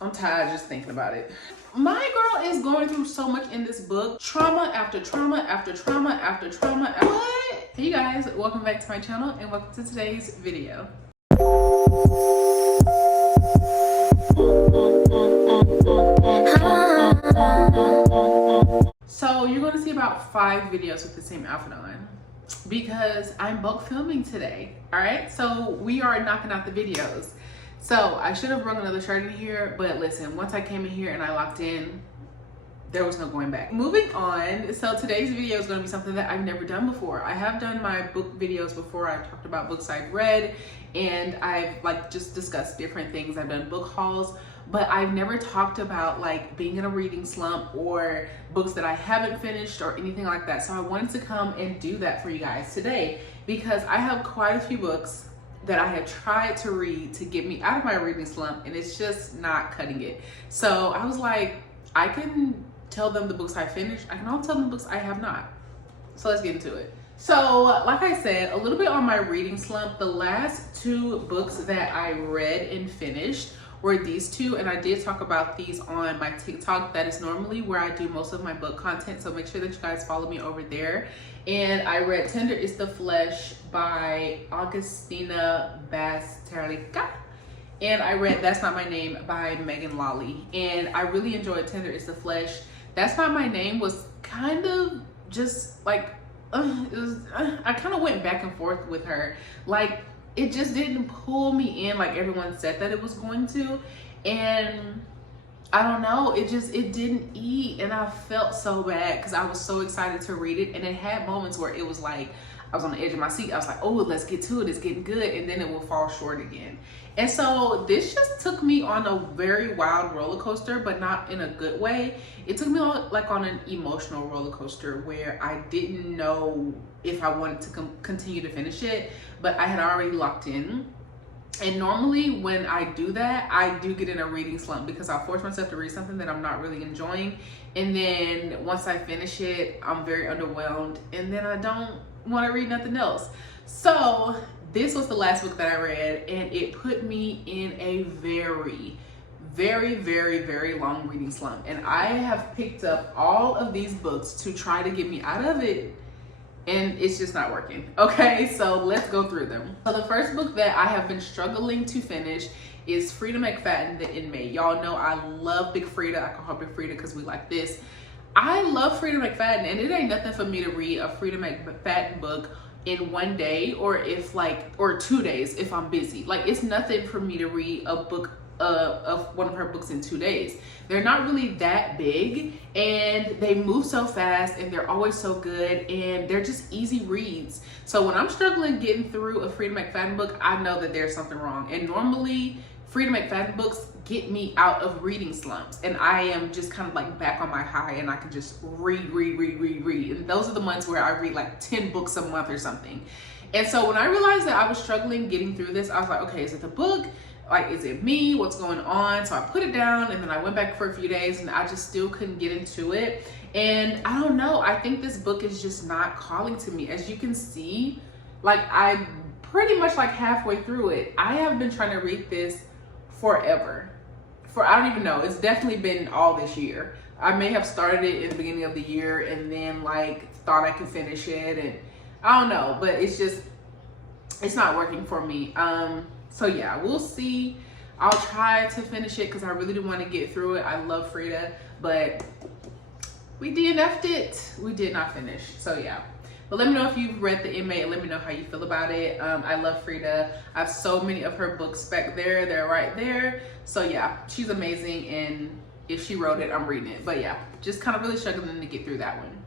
I'm tired just thinking about it. My girl is going through so much in this book. Trauma after trauma after trauma after trauma. What? Hey you guys, welcome back to my channel and welcome to today's video. So you're going to see about 5 videos with the same outfit on because I'm bulk filming today. All right, so we are knocking out the videos. So I should have brought another shirt in here, but listen, once I came in here and I locked in, there was no going back. Moving on, so today's video is going to be something that I've never done before. I have done my book videos before. I talked about books I've read and I've just discussed different things. I've done book hauls, but I've never talked about being in a reading slump or books that I haven't finished or anything like that. So I wanted to come and do that for you guys today because I have quite a few books that I have tried to read to get me out of my reading slump and it's just not cutting it. So I was like, I can tell them the books I finished. I can also tell them the books I have not. So let's get into it. So like I said, a little bit on my reading slump, the last 2 books that I read and finished were these 2, and I did talk about these on my TikTok. That is normally where I do most of my book content, so make sure that you guys follow me over there. And I read Tender is the Flesh by Augustina Basterrica, and I read That's Not My Name by Megan Lawley, and I really enjoyed Tender is the Flesh. That's Not My Name was kind of just I kind of went back and forth with her. It just didn't pull me in like everyone said that it was going to, and I don't know, it didn't eat, and I felt so bad because I was so excited to read it, and it had moments where it was like I was on the edge of my seat. I was like, oh, let's get to it, it's getting good, and then it will fall short again. And so this just took me on a very wild roller coaster, but not in a good way. It took me on an emotional roller coaster where I didn't know if I wanted to continue to finish it, but I had already locked in. And normally when I do that, I do get in a reading slump because I'll force myself to read something that I'm not really enjoying. And then once I finish it, I'm very underwhelmed, and then I don't want to read nothing else. So this was the last book that I read, and it put me in a very, very long reading slump. And I have picked up all of these books to try to get me out of it, and it's just not working. Okay, so let's go through them. So the first book that I have been struggling to finish is Frida McFadden, The Inmate. Y'all know I love Big Frida. I call her Big Frida because we like this. I love Frida McFadden, and it ain't nothing for me to read a Frida McFadden book in 1 day or 2 days if I'm busy. It's nothing for me to read a book of one of her books in 2 days. They're not really that big, and they move so fast, and they're always so good, and they're just easy reads. So when I'm struggling getting through a Frida McFadden book, I know that there's something wrong. And normally Frida McFadden books get me out of reading slumps, and I am just kind of back on my high, and I can just read. And those are the months where I read 10 books a month or something. And so when I realized that I was struggling getting through this, I was like, okay, is it the book? Is it me? What's going on? So I put it down, and then I went back for a few days, and I just still couldn't get into it. And I don't know, I think this book is just not calling to me. As you can see, I'm pretty much halfway through it. I have been trying to read this forever. I don't even know, it's definitely been all this year. I may have started it in the beginning of the year and then thought I could finish it, and I don't know, but it's not working for me. So yeah, we'll see. I'll try to finish it because I really do want to get through it. I love Frida, but we DNF'd it. We did not finish. So yeah. But let me know if you've read The Inmate and let me know how you feel about it. I love Frida. I have so many of her books back there. They're right there. So yeah, she's amazing. And if she wrote it, I'm reading it. But yeah, just kind of really struggling to get through that one.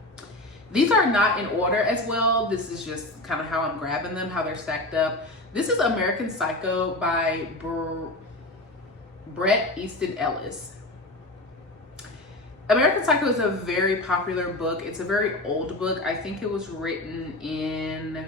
These are not in order as well. This is just kind of how I'm grabbing them, how they're stacked up. This is American Psycho by Bret Easton Ellis. American Psycho is a very popular book. It's a very old book. I think it was written in,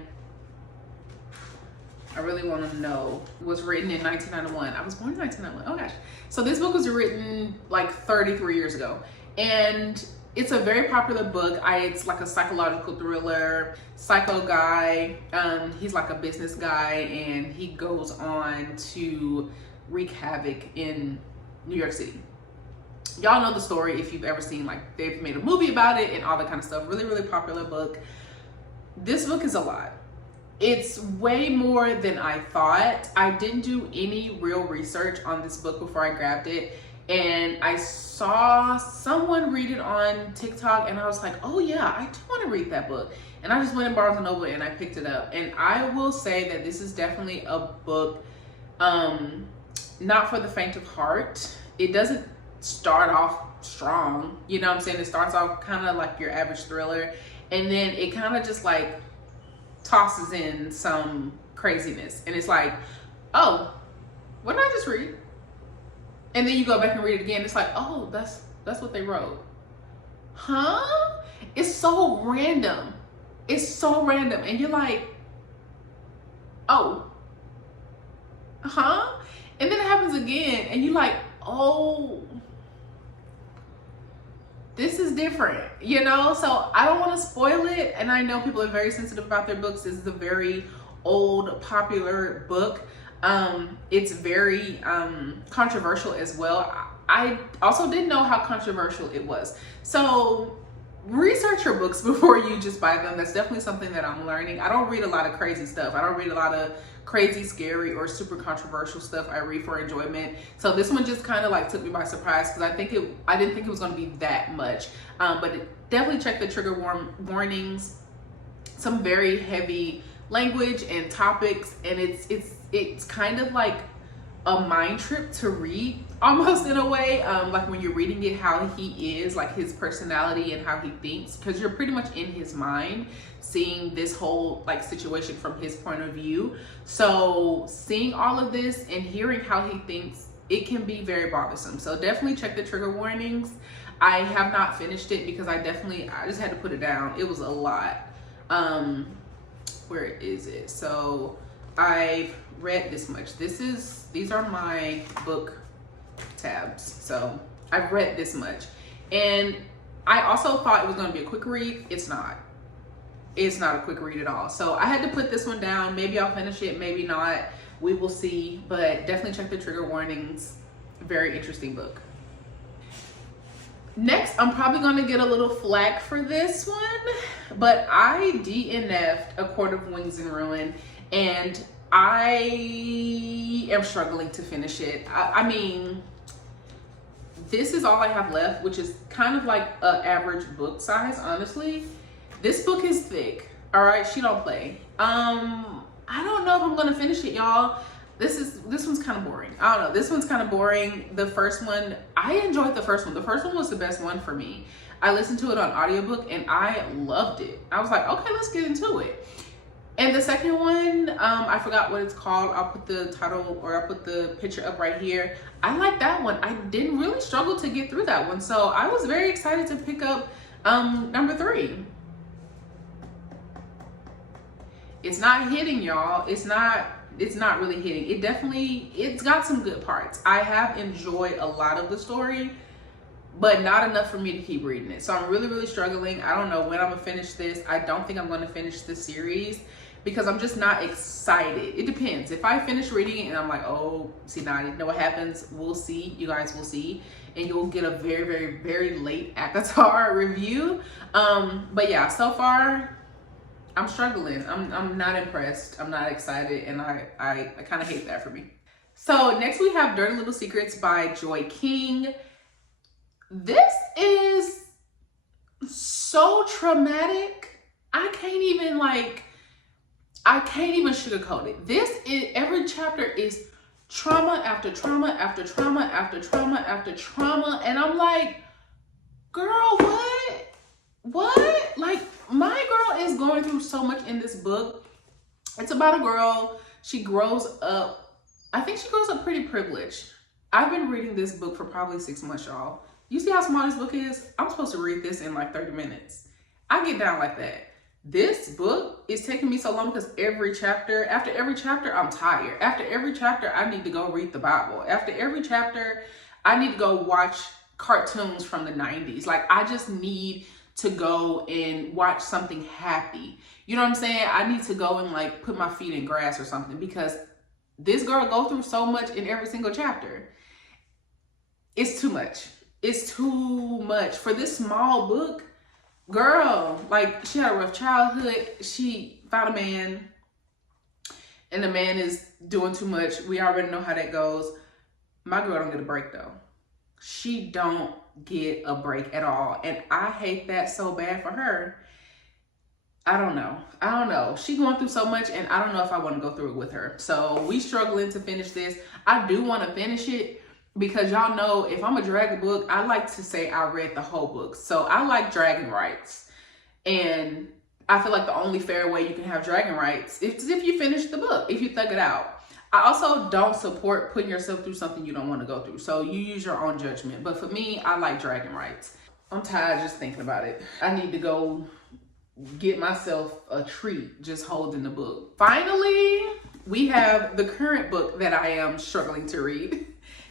I really want to know. It was written in 1991. I was born in 1991. Oh gosh. So this book was written 33 years ago. And it's a very popular book. It's a psychological thriller. Psycho guy, he's a business guy, and he goes on to wreak havoc in New York City. Y'all know the story if you've ever seen, like, they've made a movie about it and all that kind of stuff. Really, really popular book. This book is a lot. It's way more than I thought. I didn't do any real research on this book before I grabbed it. And I saw someone read it on TikTok and I was like, oh yeah, I do want to read that book. And I just went in Barnes & Noble and I picked it up. And I will say that this is definitely a book, not for the faint of heart. It doesn't start off strong, you know what I'm saying? It starts off kind of like your average thriller, and then it kind of just like tosses in some craziness, and it's like, oh, what did I just read? And then you go back and read it again, it's like, oh, that's what they wrote. Huh? It's so random. It's so random, and you're like, oh, huh? And then it happens again, and you're like, oh, this is different, you know? So I don't want to spoil it. And I know people are very sensitive about their books. This is a very old, popular book. It's very controversial as well. I also didn't know how controversial it was. So research your books before you just buy them. That's definitely something that I'm learning. I don't read a lot of crazy stuff. I don't read a lot of crazy, scary, or super controversial stuff. I read for enjoyment. So this one just kind of like took me by surprise because I didn't think it was going to be that much. But definitely check the trigger warnings. Some very heavy language and topics, and it's kind of like a mind trip to read, almost, in a way, like when you're reading it, how he is, like his personality and how he thinks, because you're pretty much in his mind, seeing this whole like situation from his point of view. So seeing all of this and hearing how he thinks, it can be very bothersome. So definitely check the trigger warnings. I have not finished it because I just had to put it down. It was a lot. Where is it? So I've read this much. These are my book tabs. So I've read this much. And I also thought it was going to be a quick read. It's not. It's not a quick read at all. So I had to put this one down. Maybe I'll finish it, maybe not. We will see. But definitely check the trigger warnings. Very interesting book. Next, I'm probably going to get a little flack for this one, but I DNF'd A Court of Wings and Ruin, and I am struggling to finish it. I mean, this is all I have left, which is kind of like an average book size, honestly. This book is thick, all right? She don't play. I don't know if I'm going to finish it, y'all. This one's kind of boring. I don't know. This one's kind of boring. The first one, I enjoyed the first one. The first one was the best one for me. I listened to it on audiobook and I loved it. I was like, okay, let's get into it. And the second one, I forgot what it's called. I'll put the title, or I'll put the picture up right here. I like that one. I didn't really struggle to get through that one. So I was very excited to pick up number 3. It's not hitting, y'all. It's not really hitting. It's got some good parts. I have enjoyed a lot of the story, but not enough for me to keep reading it. So I'm really, really struggling. I don't know when I'm gonna finish this. I don't think I'm gonna finish the series because I'm just not excited. It depends. If I finish reading it and I'm like, oh, see, now I didn't know what happens, we'll see. You guys will see. And you'll get a very, very, very late Avatar review. But yeah, so far, I'm struggling. I'm not impressed. I'm not excited, and I kind of hate that for me. So next we have Dirty Little Secrets by Joy King. This is so traumatic. I can't even sugarcoat it. Every chapter is trauma after trauma after trauma after trauma after trauma, and I'm like, girl, what? Like, my girl is going through so much in this book. It's about a girl. She grows up. I think she grows up pretty privileged. I've been reading this book for probably 6 months, y'all. You see how small this book is? I'm supposed to read this in like 30 minutes. I get down like that. This book is taking me so long because after every chapter, I'm tired. After every chapter, I need to go read the Bible. After every chapter, I need to go watch cartoons from the 90s. Like, I just need to go and watch something happy. You know what I'm saying? I need to go and like put my feet in grass or something, because this girl goes through so much in every single chapter. it's too much. It's too much for this small book. Girl, like, she had a rough childhood. She found a man, and the man is doing too much. We already know how that goes. My girl don't get a break though. She don't get a break at all. And I hate that so bad for her. I don't know. She going through so much, and I don't know if I want to go through it with her. So we struggling to finish this. I do want to finish it because y'all know if I'm a drag a book, I like to say I read the whole book. So I like dragging rights. And I feel like the only fair way you can have dragon rights is if you finish the book, if you thug it out. I also don't support putting yourself through something you don't want to go through. So you use your own judgment. But for me, I like dragon rights. I'm tired just thinking about it. I need to go get myself a treat just holding the book. Finally, we have the current book that I am struggling to read.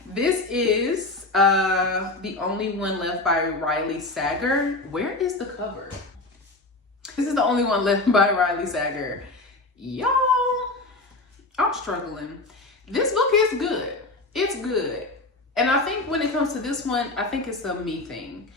This is The Only One Left by Riley Sager. Where is the cover? This is The Only One Left by Riley Sager. Y'all, I'm struggling. This book is good. It's good. And I think when it comes to this one, I think it's a me thing.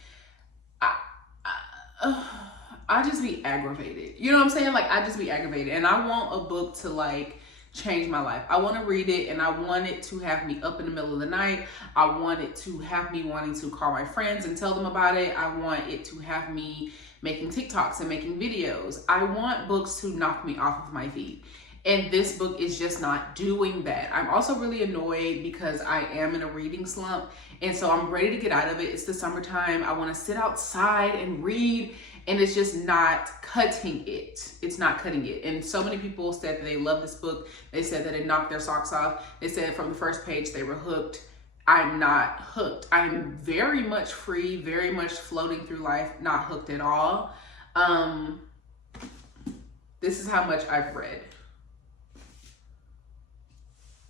I just be aggravated. You know what I'm saying? Like, I just be aggravated. And I want a book to, like, change my life. I want to read it, and I want it to have me up in the middle of the night. I want it to have me wanting to call my friends and tell them about it. I want it to have me making TikToks and making videos. I want books to knock me off of my feet. And this book is just not doing that. I'm also really annoyed because I am in a reading slump. And so I'm ready to get out of it. It's the summertime. I want to sit outside and read. And it's just not cutting it. It's not cutting it. And so many people said that they love this book. They said that it knocked their socks off. They said from the first page they were hooked. I'm not hooked. I'm very much free, very much floating through life, not hooked at all. This is how much I've read.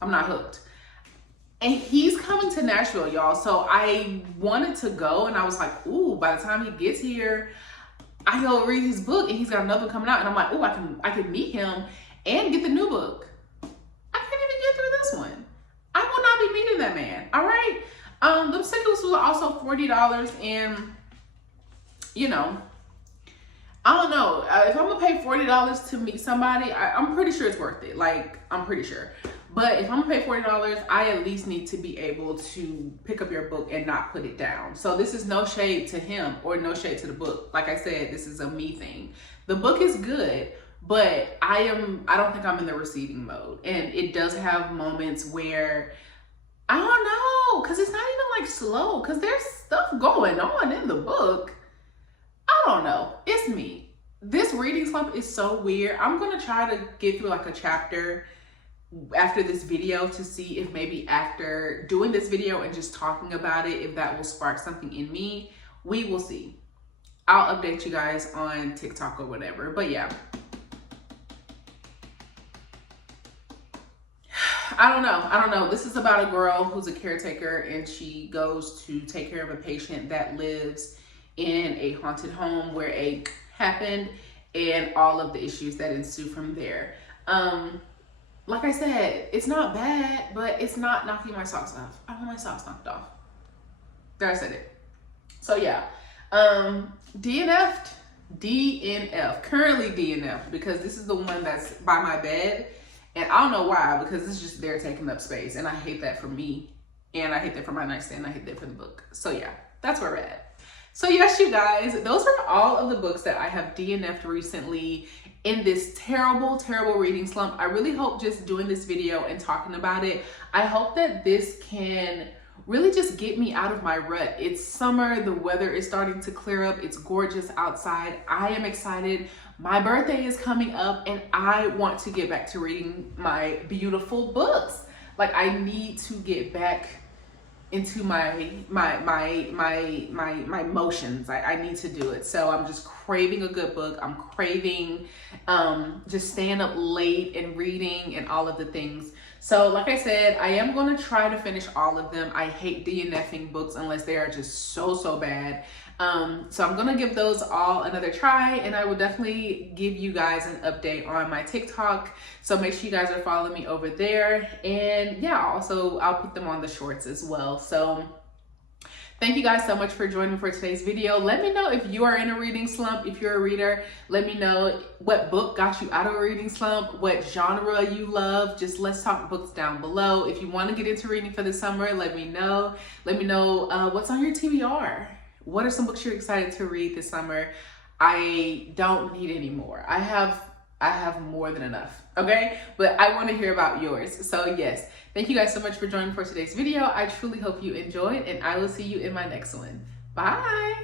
I'm not hooked. And he's coming to Nashville, y'all. So I wanted to go, and I was like, ooh, by the time he gets here, I go read his book, and he's got another coming out, and I'm like, oh, I can meet him and get the new book. I can't even get through this one. I will not be meeting that man. All right. The tickets was also $40, and you know, I don't know if I'm gonna pay $40 to meet somebody. I'm pretty sure it's worth it. Like, I'm pretty sure. But if I'm gonna pay $40, I at least need to be able to pick up your book and not put it down. So this is no shade to him or no shade to the book. Like I said, this is a me thing. The book is good, but I don't think I'm in the receiving mode. And it does have moments where, I don't know, because it's not even like slow, because there's stuff going on in the book. I don't know. It's me. This reading slump is so weird. I'm gonna try to get through like a chapter after this video to see if maybe after doing this video and just talking about it, if that will spark something in me. We will see. I'll update you guys on TikTok or whatever. But yeah, I don't know. This is about a girl who's a caretaker, and she goes to take care of a patient that lives in a haunted home where a happened, and all of the issues that ensue from there. Like I said, it's not bad, but it's not knocking my socks off. I want my socks knocked off. There, I said it. So yeah, DNF, currently DNF, because this is the one that's by my bed. And I don't know why, because it's just there taking up space. And I hate that for me. And I hate that for my nightstand. I hate that for the book. So yeah, that's where we're at. So yes, you guys, those are all of the books that I have DNF'd recently in this terrible, terrible reading slump. I really hope just doing this video and talking about it, I hope that this can really just get me out of my rut. It's summer, the weather is starting to clear up, it's gorgeous outside. I am excited. My birthday is coming up, and I want to get back to reading my beautiful books. Like, I need to get back into my motions. I need to do it. So I'm just craving a good book. I'm craving just staying up late and reading and all of the things. So like I said, I am going to try to finish all of them. I hate DNFing books unless they are just so bad. So I'm going to give those all another try, and I will definitely give you guys an update on my TikTok. So make sure you guys are following me over there. And yeah, also I'll put them on the shorts as well. So Thank you guys so much for joining me for today's video. Let me know if you are in a reading slump. If you're a reader, let me know what book got you out of a reading slump, what genre you love. Just let's talk books down below. If you want to get into reading for the summer, let me know. Let me know what's on your TBR. What are some books you're excited to read this summer? I don't need any more. I have more than enough, okay? But I want to hear about yours. So yes, thank you guys so much for joining for today's video. I truly hope you enjoyed, and I will see you in my next one. Bye.